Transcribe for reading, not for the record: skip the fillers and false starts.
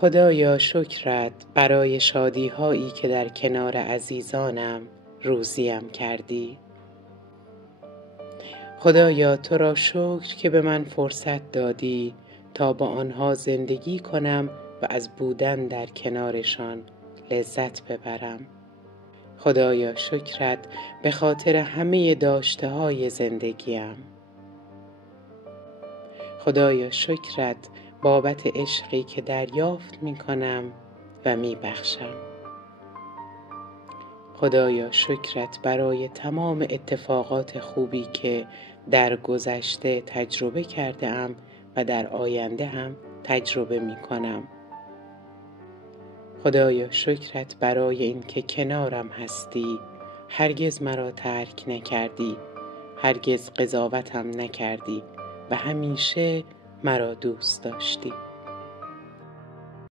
خدایا شکرت برای شادی‌هایی که در کنار عزیزانم روزیم کردی. خدایا تو را شکر که به من فرصت دادی تا با آنها زندگی کنم و از بودن در کنارشان لذت ببرم. خدایا شکرت به خاطر همه داشته‌های زندگیم. خدایا شکرت بابت عشقی که دریافت می کنم و می بخشم. خدایا شکرت برای تمام اتفاقات خوبی که در گذشته تجربه کرده ام و در آینده هم تجربه می کنم. خدایا شکرت برای اینکه کنارم هستی، هرگز مرا ترک نکردی، هرگز قضاوتم نکردی و همیشه مرا دوست داشتی.